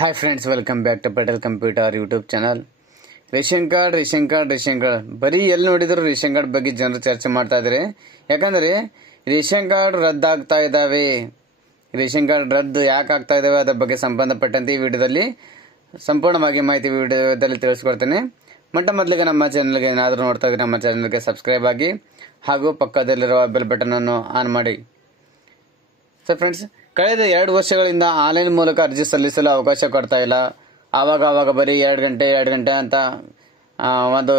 Hi friends, welcome back to Patel computer YouTube channel. Ration card ಬರೀ ಎಲ್ಲಿ ನೋಡಿದ್ರು ration card ಬಗ್ಗೆ ಜನರು ಚರ್ಚೆ ಮಾಡ್ತಾ ಇದ್ದಾರೆ. ಯಾಕಂದರೆ ರೇಷನ್ ಕಾರ್ಡ್ ರದ್ದಾಗ್ತಾ ಇದ್ದಾವೆ. ರೇಷನ್ ಕಾರ್ಡ್ ರದ್ದು ಯಾಕೆ ಆಗ್ತಾ ಇದ್ದಾವೆ ಅದರ ಬಗ್ಗೆ ಸಂಬಂಧಪಟ್ಟಂತೆ ಈ ವಿಡಿಯೋದಲ್ಲಿ ಸಂಪೂರ್ಣವಾಗಿ ಮಾಹಿತಿ ವಿಡಿಯೋದಲ್ಲಿ ತಿಳಿಸ್ಕೊಡ್ತೇನೆ. ಮೊದಲಿಗೆ ನಮ್ಮ ಚಾನಲ್ಗೆ ಏನಾದರೂ ನೋಡ್ತಾ ಇದ್ರೆ ನಮ್ಮ ಚಾನಲ್ಗೆ ಸಬ್ಸ್ಕ್ರೈಬ್ ಆಗಿ ಹಾಗೂ ಪಕ್ಕದಲ್ಲಿರುವ ಬೆಲ್ ಬಟನನ್ನು ಆನ್ ಮಾಡಿ. ಸೊ ಫ್ರೆಂಡ್ಸ್, ಕಳೆದ 2 ವರ್ಷಗಳಿಂದ ಆನ್ಲೈನ್ ಮೂಲಕ ಅರ್ಜಿ ಸಲ್ಲಿಸಲು ಅವಕಾಶ ಕೊಡ್ತಾ ಇಲ್ಲ. ಆವಾಗ ಬರೀ 2 ಗಂಟೆ ಅಂತ ಒಂದು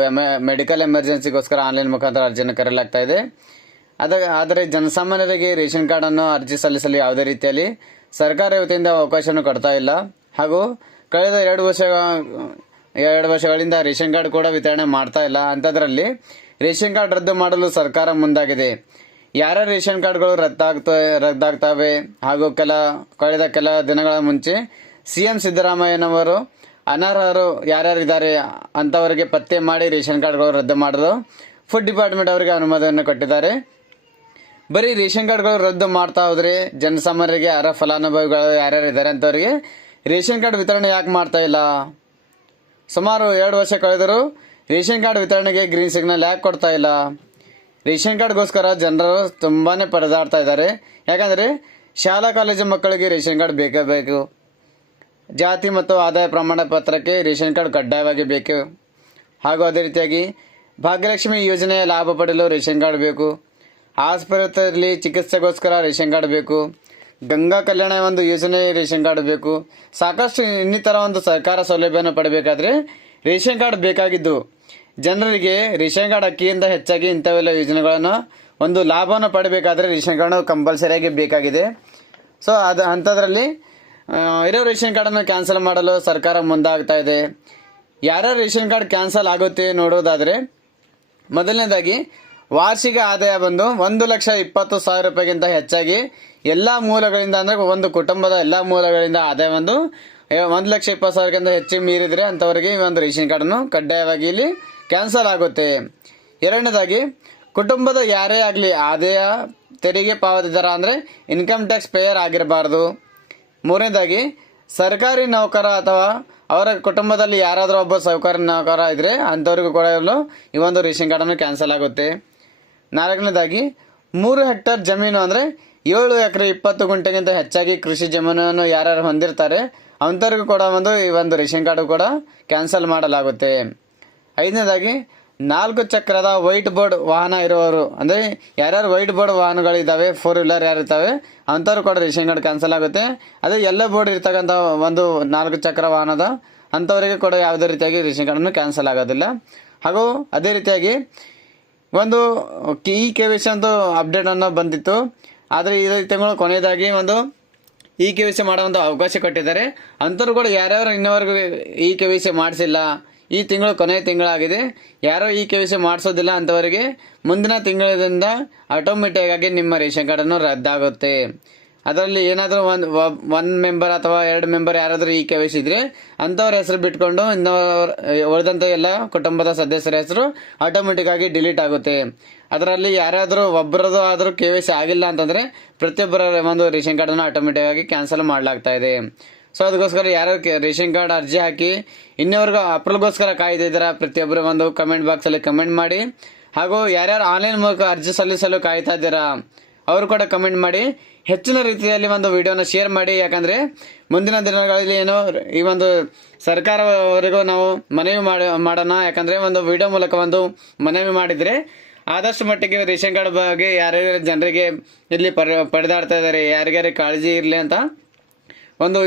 ಮೆಡಿಕಲ್ ಎಮರ್ಜೆನ್ಸಿಗೋಸ್ಕರ ಆನ್ಲೈನ್ ಮುಖಾಂತರ ಅರ್ಜಿಯನ್ನು ಕರೆಯಲಾಗ್ತಾ ಇದೆ. ಆದರೆ ಜನಸಾಮಾನ್ಯರಿಗೆ ರೇಷನ್ ಕಾರ್ಡನ್ನು ಅರ್ಜಿ ಸಲ್ಲಿಸಲು ಯಾವುದೇ ರೀತಿಯಲ್ಲಿ ಸರ್ಕಾರ ವತಿಯಿಂದ ಅವಕಾಶವನ್ನು ಕೊಡ್ತಾ ಇಲ್ಲ. ಹಾಗೂ ಕಳೆದ 2 ವರ್ಷಗಳಿಂದ ರೇಷನ್ ಕಾರ್ಡ್ ಕೂಡ ವಿತರಣೆ ಮಾಡ್ತಾ ಇಲ್ಲ. ಅಂಥದ್ರಲ್ಲಿ ರೇಷನ್ ಕಾರ್ಡ್ ರದ್ದು ಮಾಡಲು ಸರ್ಕಾರ ಮುಂದಾಗಿದೆ. ಯಾರ ರೇಷನ್ ಕಾರ್ಡ್ಗಳು ರದ್ದಾಗ್ತವೆ ಹಾಗೂ ಕಳೆದ ಕೆಲ ದಿನಗಳ ಮುಂಚೆ CM ಸಿದ್ದರಾಮಯ್ಯನವರು ಅನರ್ಹರು ಯಾರ್ಯಾರಿದ್ದಾರೆ ಅಂಥವರಿಗೆ ಪತ್ತೆ ಮಾಡಿ ರೇಷನ್ ಕಾರ್ಡ್ಗಳು ರದ್ದು ಮಾಡಲು ಫುಡ್ ಡಿಪಾರ್ಟ್ಮೆಂಟ್ ಅವರಿಗೆ ಅನುಮೋದನೆ ಕೊಟ್ಟಿದ್ದಾರೆ. ಬರೀ ರೇಷನ್ ಕಾರ್ಡ್ಗಳು ರದ್ದು ಮಾಡ್ತಾ ಹೋದರೆ ಜನಸಾಮಾನ್ಯರಿಗೆ ಅರ್ಹ ಫಲಾನುಭವಿಗಳು ಯಾರ್ಯಾರಿದ್ದಾರೆ ಅಂಥವರಿಗೆ ರೇಷನ್ ಕಾರ್ಡ್ ವಿತರಣೆ ಯಾಕೆ ಮಾಡ್ತಾ ಇಲ್ಲ? ಸುಮಾರು 2 ವರ್ಷ ಕಳೆದರೂ ರೇಷನ್ ಕಾರ್ಡ್ ವಿತರಣೆಗೆ ಗ್ರೀನ್ ಸಿಗ್ನಲ್ ಯಾಕೆ ಕೊಡ್ತಾ ಇಲ್ಲ? ರೇಷನ್ ಕಾರ್ಡ್ಗೋಸ್ಕರ ಜನರು ತುಂಬಾ ಪರದಾಡ್ತಾ ಇದ್ದಾರೆ. ಯಾಕಂದರೆ ಶಾಲಾ ಕಾಲೇಜು ಮಕ್ಕಳಿಗೆ ರೇಷನ್ ಕಾರ್ಡ್ ಬೇಕೇ ಬೇಕು. ಜಾತಿ ಮತ್ತು ಆದಾಯ ಪ್ರಮಾಣ ಪತ್ರಕ್ಕೆ ರೇಷನ್ ಕಾರ್ಡ್ ಕಡ್ಡಾಯವಾಗಿ ಬೇಕು. ಹಾಗೂ ಅದೇ ರೀತಿಯಾಗಿ ಭಾಗ್ಯಲಕ್ಷ್ಮಿ ಯೋಜನೆಯ ಲಾಭ ಪಡೆಯಲು ರೇಷನ್ ಕಾರ್ಡ್ ಬೇಕು. ಆಸ್ಪತ್ರೆಯಲ್ಲಿ ಚಿಕಿತ್ಸೆಗೋಸ್ಕರ ರೇಷನ್ ಕಾರ್ಡ್ ಬೇಕು. ಗಂಗಾ ಕಲ್ಯಾಣ ಒಂದು ಯೋಜನೆ ರೇಷನ್ ಕಾರ್ಡ್ ಬೇಕು. ಸಾಕಷ್ಟು ಇನ್ನಿತರ ಒಂದು ಸರ್ಕಾರ ಸೌಲಭ್ಯವನ್ನು ಪಡೆಯಬೇಕಾದ್ರೆ ರೇಷನ್ ಕಾರ್ಡ್ ಬೇಕಾಗಿದ್ದು, ಜನರಿಗೆ ರೇಷನ್ ಕಾರ್ಡ್ ಅಕ್ಕಿಯಿಂದ ಹೆಚ್ಚಾಗಿ ಇಂಥವೆಲ್ಲ ಯೋಜನೆಗಳನ್ನು ಒಂದು ಲಾಭವನ್ನು ಪಡೆಯಬೇಕಾದ್ರೆ ರೇಷನ್ ಕಾರ್ಡ್ ಕಂಪಲ್ಸರಿಯಾಗಿ ಬೇಕಾಗಿದೆ. ಸೊ ಅಂಥದ್ರಲ್ಲಿ ಇರೋ ರೇಷನ್ ಕಾರ್ಡನ್ನು ಕ್ಯಾನ್ಸಲ್ ಮಾಡಲು ಸರ್ಕಾರ ಮುಂದಾಗ್ತಾ ಇದೆ. ಯಾರ್ಯಾರ ರೇಷನ್ ಕಾರ್ಡ್ ಕ್ಯಾನ್ಸಲ್ ಆಗುತ್ತೆ ನೋಡೋದಾದರೆ, ಮೊದಲನೇದಾಗಿ ವಾರ್ಷಿಕ ಆದಾಯ ಬಂದು 1,20,000 ರೂಪಾಯಿಗಿಂತ ಹೆಚ್ಚಾಗಿ ಎಲ್ಲ ಮೂಲಗಳಿಂದ, ಅಂದರೆ ಒಂದು ಕುಟುಂಬದ ಎಲ್ಲ ಮೂಲಗಳಿಂದ ಆದಾಯ ಒಂದು 1,20,000ಕ್ಕಿಂತ ಹೆಚ್ಚು ಮೀರಿದರೆ ಅಂಥವರಿಗೆ ಈ ಒಂದು ರೇಷನ್ ಕಾರ್ಡನ್ನು ಕಡ್ಡಾಯವಾಗಿ ಇಲ್ಲಿ ಕ್ಯಾನ್ಸಲ್ ಆಗುತ್ತೆ. ಎರಡನೇದಾಗಿ ಕುಟುಂಬದ ಯಾರೇ ಆಗಲಿ ಆದಾಯ ತೆರಿಗೆ ಪಾವತಿದಾರ, ಅಂದರೆ ಇನ್ಕಮ್ ಟ್ಯಾಕ್ಸ್ ಪೇಯರ್ ಆಗಿರಬಾರ್ದು. ಮೂರನೇದಾಗಿ ಸರ್ಕಾರಿ ನೌಕರ ಅಥವಾ ಅವರ ಕುಟುಂಬದಲ್ಲಿ ಯಾರಾದರೂ ಒಬ್ಬ ಸರ್ಕಾರಿ ನೌಕರ ಇದ್ದರೆ ಅಂಥವ್ರಿಗೂ ಕೂಡ ಈ ಒಂದು ರೇಷನ್ ಕಾರ್ಡನ್ನು ಕ್ಯಾನ್ಸಲ್ ಆಗುತ್ತೆ. ನಾಲ್ಕನೇದಾಗಿ 3 ಹೆಕ್ಟೇರ್ ಜಮೀನು, ಅಂದರೆ 7 ಎಕರೆ 20 ಗುಂಟೆಗಿಂತ ಹೆಚ್ಚಾಗಿ ಕೃಷಿ ಜಮೀನನ್ನು ಯಾರ್ಯಾರು ಹೊಂದಿರ್ತಾರೆ ಅಂಥವ್ರಿಗೂ ಕೂಡ ಈ ಒಂದು ರೇಷನ್ ಕಾರ್ಡು ಕೂಡ ಕ್ಯಾನ್ಸಲ್ ಮಾಡಲಾಗುತ್ತೆ. ಐದನೇದಾಗಿ 4 ಚಕ್ರದ ವೈಟ್ ಬೋರ್ಡ್ ವಾಹನ ಇರುವವರು, ಅಂದರೆ ಯಾರ್ಯಾರು ವೈಟ್ ಬೋರ್ಡ್ ವಾಹನಗಳಿದ್ದಾವೆ, 4 ವೀಲರ್ ಯಾರಿರ್ತವೆ ಅಂಥವ್ರು ಕೂಡ ರೇಷನ್ ಕಾರ್ಡ್ ಕ್ಯಾನ್ಸಲ್ ಆಗುತ್ತೆ. ಅದೇ ಎಲ್ಲೋ ಬೋರ್ಡ್ ಇರ್ತಕ್ಕಂಥ ಒಂದು 4 ಚಕ್ರ ವಾಹನದ ಅಂಥವರಿಗೆ ಕೂಡ ಯಾವುದೇ ರೀತಿಯಾಗಿ ರೇಷನ್ ಕಾರ್ಡನ್ನು ಕ್ಯಾನ್ಸಲ್ ಆಗೋದಿಲ್ಲ. ಹಾಗೂ ಅದೇ ರೀತಿಯಾಗಿ ಒಂದು KYC ಅಂತ ಅಪ್ಡೇಟನ್ನು ಬಂದಿತ್ತು. ಆದರೆ ಈ ತಿಂಗಳು ಕೊನೆಯದಾಗಿ ಒಂದು KYC ಮಾಡುವಂಥ ಅವಕಾಶ ಕೊಟ್ಟಿದ್ದಾರೆ. ಅಂಥವ್ರು ಕೂಡ ಯಾರ್ಯಾರು ಇನ್ನವರೆಗೂ KYC ಮಾಡಿಸಿಲ್ಲ, ಈ ತಿಂಗಳು ಕೊನೆಯ ತಿಂಗಳಾಗಿದೆ, ಯಾರೋ KYC ಮಾಡಿಸೋದಿಲ್ಲ ಅಂಥವರಿಗೆ ಮುಂದಿನ ತಿಂಗಳಿಂದ ಆಟೋಮೆಟಿಕ್ ಆಗಿ ನಿಮ್ಮ ರೇಷನ್ ಕಾರ್ಡನ್ನು ರದ್ದಾಗುತ್ತೆ. ಅದರಲ್ಲಿ ಏನಾದರೂ ಒಂದು ಮೆಂಬರ್ ಅಥವಾ 2 ಮೆಂಬರ್ ಯಾರಾದರೂ KYC ಇದ್ದರೆ ಅಂಥವ್ರ ಹೆಸರು ಬಿಟ್ಕೊಂಡು ಉಳಿದಂಥ ಎಲ್ಲ ಕುಟುಂಬದ ಸದಸ್ಯರ ಹೆಸರು ಆಟೋಮೆಟಿಕ್ ಆಗಿ ಡಿಲೀಟ್ ಆಗುತ್ತೆ. ಅದರಲ್ಲಿ ಯಾರಾದರೂ ಒಬ್ಬರದು ಆದರೂ KYC ಆಗಿಲ್ಲ ಅಂತಂದರೆ ಪ್ರತಿಯೊಬ್ಬರ ಒಂದು ರೇಷನ್ ಕಾರ್ಡನ್ನು ಆಟೋಮೆಟಿಕ್ ಆಗಿ ಕ್ಯಾನ್ಸಲ್ ಮಾಡಲಾಗ್ತಾ ಇದೆ. ಸೊ ಅದಕ್ಕೋಸ್ಕರ ಯಾರು ರೇಷನ್ ಕಾರ್ಡ್ ಅರ್ಜಿ ಹಾಕಿ ಇನ್ನವರೆಗೂ ಅಪ್ರೂವ್ಗೋಸ್ಕರ ಕಾಯ್ದಿದ್ದೀರಾ ಪ್ರತಿಯೊಬ್ಬರು ಒಂದು ಕಮೆಂಟ್ ಬಾಕ್ಸಲ್ಲಿ ಕಮೆಂಟ್ ಮಾಡಿ. ಹಾಗೂ ಯಾರ್ಯಾರು ಆನ್ಲೈನ್ ಮೂಲಕ ಅರ್ಜಿ ಸಲ್ಲಿಸಲು ಕಾಯ್ತಾ ಇದ್ದೀರಾ ಅವರು ಕೂಡ ಕಮೆಂಟ್ ಮಾಡಿ. ಹೆಚ್ಚಿನ ರೀತಿಯಲ್ಲಿ ಒಂದು ವಿಡಿಯೋನ ಶೇರ್ ಮಾಡಿ. ಯಾಕಂದರೆ ಮುಂದಿನ ದಿನಗಳಲ್ಲಿ ಏನೋ ಈ ಒಂದು ಸರ್ಕಾರವರೆಗೂ ನಾವು ಮನವಿ ಮಾಡೋಣ. ಯಾಕಂದರೆ ಒಂದು ವಿಡಿಯೋ ಮೂಲಕ ಒಂದು ಮನವಿ ಮಾಡಿದರೆ ಆದಷ್ಟು ಮಟ್ಟಿಗೆ ರೇಷನ್ ಕಾರ್ಡ್ ಬಗ್ಗೆ ಯಾರ್ಯಾರು ಜನರಿಗೆ ಇಲ್ಲಿ ಪಡೆದಾಡ್ತಾ ಇದ್ದಾರೆ ಯಾರಿಗಾರಿಗೆ ಕಾಳಜಿ ಇರಲಿ ಅಂತ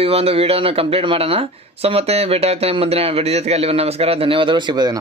ಈ ಒಂದು ವಿಡಿಯೋನ ಕಂಪ್ಲೀಟ್ ಮಾಡೋಣ. ಸೊ ಮತ್ತೆ ಭೇಟಿ ಆಗ್ತೇನೆ ಮುಂದಿನ ವಿಡಿಯೋ ಜೊತೆಗೆ. ಅಲ್ಲಿ ನಮಸ್ಕಾರ, ಧನ್ಯವಾದಗಳು, ಶುಭ ದಿನ.